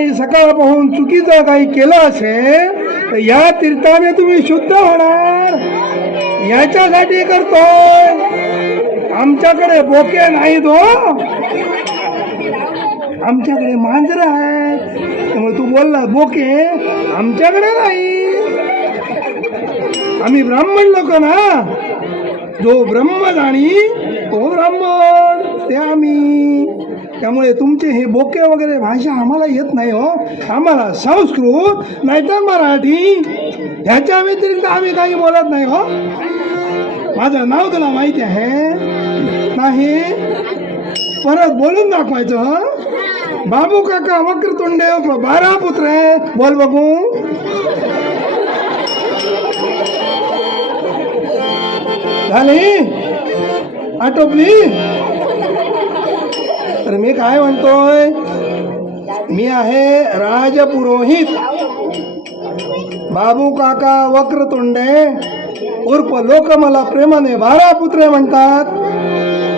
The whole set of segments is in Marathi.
काही सकाळ पाहून चुकीचं काही केलं असेल तर या तीर्थाने तुम्ही शुद्ध होणार, याच्यासाठी करतोय. आमच्याकडे बोके नाहीत हो, आमच्याकडे मांजर आहेत. त्यामुळे तू बोलला बोके, आमच्याकडे नाही. आम्ही ब्राह्मण लोक ना, जो ब्रह्म जाणी तो ब्राह्मण, ते आम्ही. त्यामुळे तुमचे हे बोके वगैरे भाषा आम्हाला येत नाही हो. आम्हाला संस्कृत नाहीतर मराठी, ह्याच्या व्यतिरिक्त आम्ही काही बोलत नाही हो. माझं नाव तुला माहिती आहे नाही? परत बोलून दाखवायचं. बाबू काका वक्रतुंड 12 पुत्र आहे. बोल बघू. झाली आटोपली. तर मी काय म्हणतोय, मी आहे राजपुरोहित बाबू काका वक्रतुंडे उर्फ लोक मला प्रेमाने 12 पुत्रे म्हणतात.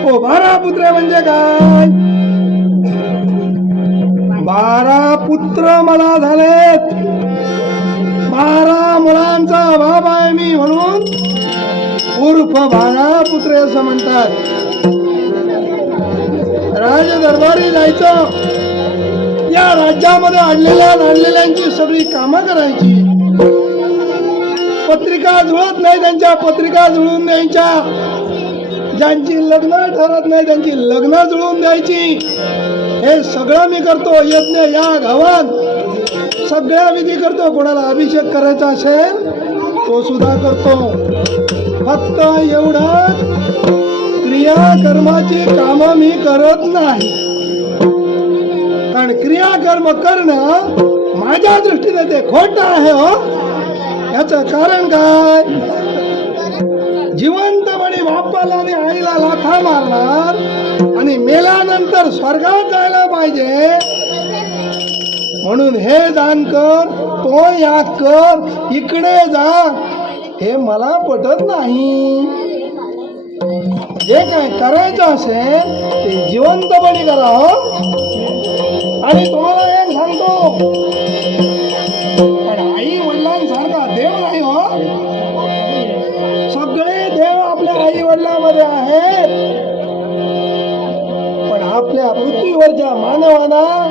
हो, 12 पुत्रे म्हणजे काय? 12 पुत्र मला झालेत. 12 मुलांचा बाप आहे मी, म्हणून उर्फ 12 पुत्रे असं म्हणतात. राज दरबारी जायचं, या राज्यामध्ये आणलेल्यांची सगळी कामं करायची. पत्रिका जुळत नाही त्यांच्या पत्रिका जुळवून द्यायच्या. ज्यांची लग्न ठरत नाही त्यांची लग्न जुळवून द्यायची. हे सगळं मी करतो. यज्ञ या गावात सगळ्या विधी करतो. कोणाला अभिषेक करायचा असेल तो सुद्धा करतो. फक्त एवढं, क्रियाकर्माची कामं मी करत नाही. कारण क्रियाकर्म करणं माझ्या दृष्टीने ते खोटं आहे हो. याचं कारण काय? जिवंतपणी बापाला आणि आईला लाथा मारणार आणि मेल्यानंतर स्वर्गात जायला पाहिजे म्हणून हे दान कर, तो याग कर, इकडे जा, हे मला पटत नाही. जे काय करायचं असेल ते जिवंतपणी करा हो. आणि तुम्हाला एक सांगतो, पण आई वडिलांसारखा देव नाही हो. सगळे देव आपल्या आई वडिलांमध्ये आहेत, पण आपल्या पृथ्वीवरच्या मानवाला